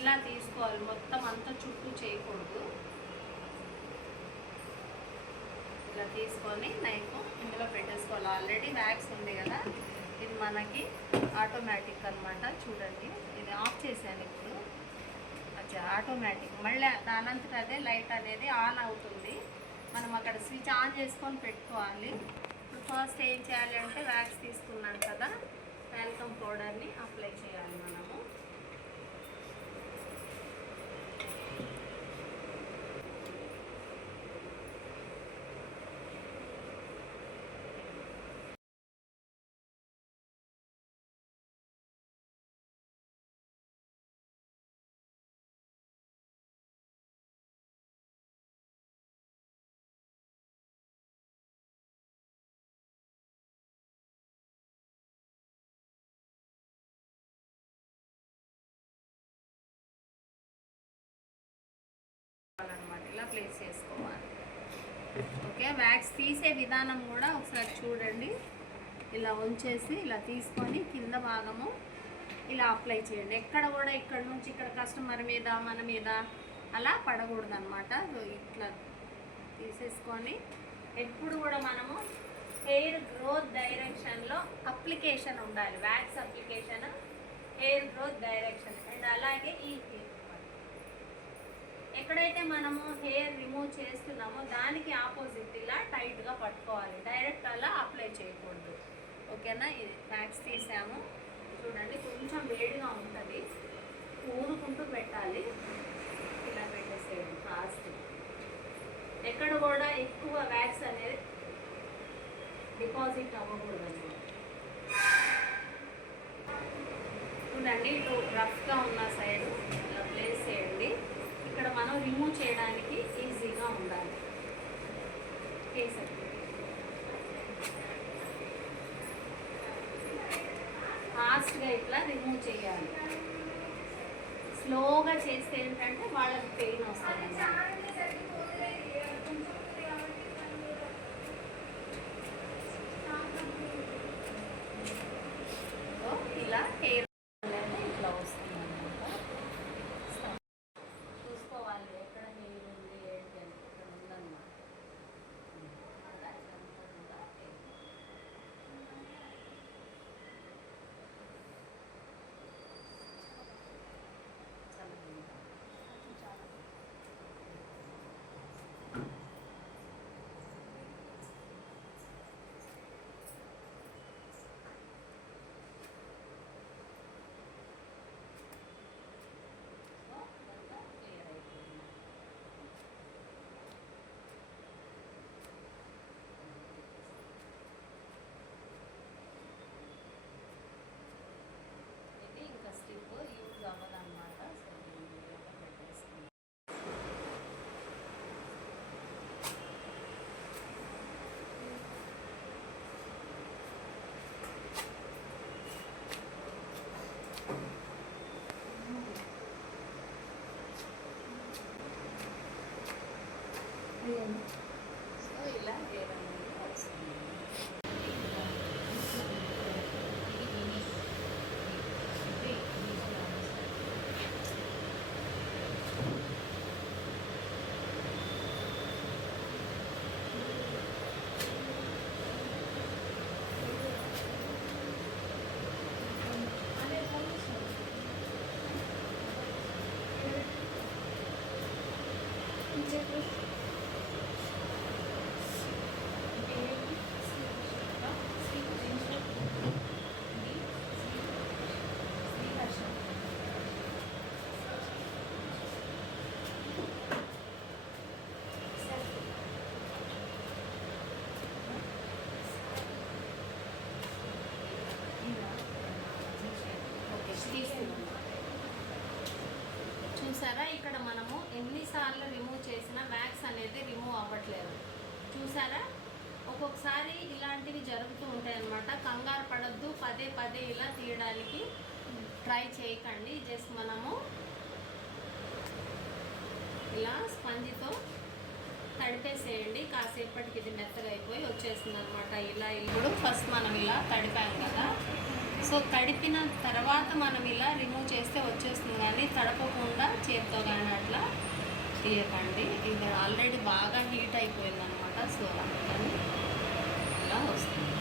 ఇలా తీసుకోవాలి, మొత్తం అంతా చుట్టూ చేయకూడదు. ఇలా తీసుకొని నైఫ్ ఇందులో పెట్టేసుకోవాలి. ఆల్రెడీ వ్యాక్స్ ఉంది కదా, ఇది మనకి ఆటోమేటిక్ అనమాట. చూడండి, ఇది ఆఫ్ చేశాను ఇప్పుడు. అచ్చా, ఆటోమేటిక్ మళ్ళీ దానంతట అదే లైట్ అనేది ఆన్ అవుతుంది. మనం అక్కడ స్విచ్ ఆన్ చేసుకొని పెట్టుకోవాలి. ఇప్పుడు ఫస్ట్ ఏం చేయాలి అంటే, వ్యాక్స్ తీసుకున్నాం కదా, టాల్కమ్ పౌడర్ని అప్లై చేయాలి మనము. అనమాట ఇలా ప్లేస్ చేసుకోవాలి. ఓకే, వ్యాక్స్ తీసే విధానం కూడా ఒకసారి చూడండి. ఇలా ఉంచేసి ఇలా తీసుకొని కింద భాగము ఇలా అప్లై చేయండి. ఎక్కడ కూడా ఇక్కడ నుంచి ఇక్కడ కస్టమర్ మీద మన మీద అలా పడకూడదు అనమాట. ఇట్లా తీసేసుకొని ఎప్పుడు కూడా మనము హెయిర్ గ్రోత్ డైరెక్షన్లో అప్లికేషన్ ఉండాలి. Wax application hair growth direction. And అలాగే ఈ ఎక్కడైతే మనము హెయిర్ రిమూవ్ చేస్తున్నామో దానికి ఆపోజిట్ ఇలా టైట్గా పట్టుకోవాలి. డైరెక్ట్ అలా అప్లై చేయకూడదు. ఓకేనా? ఇది వ్యాక్స్ తీసాము చూడండి, కొంచెం వేడిగా ఉంటుంది, ఊరుకుంటూ పెట్టాలి. ఇలా పెట్టేసేయండి ఫాస్ట్. ఎక్కడ కూడా ఎక్కువ వ్యాక్స్ అనేది డిపాజిట్ అవ్వకూడదు. చూడండి, ఇటు రఫ్గా ఉన్న సైడ్ ఇలా ప్లేస్ చేయండి. ఇక్కడ మనం రిమూవ్ చేయడానికి ఈజీగా ఉండాలి. కేసరి ఫాస్ట్గా ఇట్లా రిమూవ్ చేయాలి. స్లోగా చేస్తే ఏంటంటే వాళ్ళకి పెయిన్ వస్తుంది. ఇలా హెయిర్ అనేది ఇట్లా వస్తుంది. సో ఇలా చూసారా, ఇక్కడ మనము ఎన్నిసార్లు రిమూవ్ చేసినా వ్యాక్స్ అనేది రిమూవ్ అవ్వట్లేదు. చూసారా, ఒక్కొక్కసారి ఇలాంటివి జరుగుతూ ఉంటాయి అన్నమాట. కంగారు పడద్దు, పదే పదే ఇలా తీయడానికి ట్రై చేయకండి. జస్ట్ మనము ఇలా స్పంజితో తడిపేసేయండి. కాసేపటికి ఇది మెత్తగా అయిపోయి వచ్చేస్తుంది అనమాట. ఇలా ఇప్పుడు ఫస్ట్ మనం ఇలా తడిపాం కదా, సో తడిపిన తర్వాత మనం ఇలా రిమూవ్ చేస్తే వచ్చేస్తుంది, కానీ తడపకుండా చేతితో కానీ అట్లా తీయకండి. ఇది ఆల్రెడీ బాగా హీట్ అయిపోయింది అనమాట, సో అందుకని ఇలా వస్తుంది.